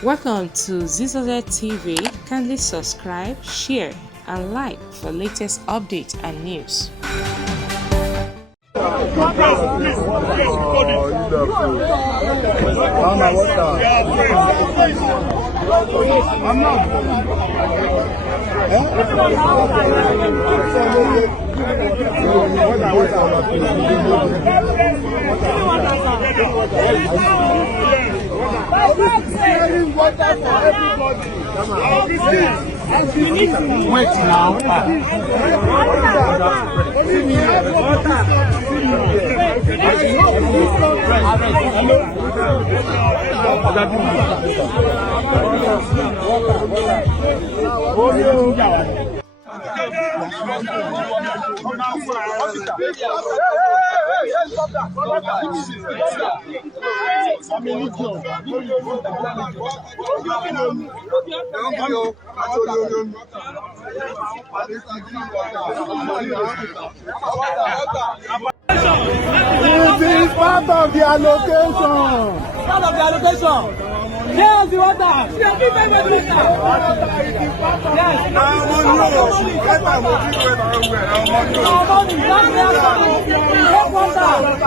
Welcome to Zisodel TV. Kindly subscribe, share, and like for latest updates and news. Wait now. It is part of the allocation. Part of the allocation. Here's the water. Yes.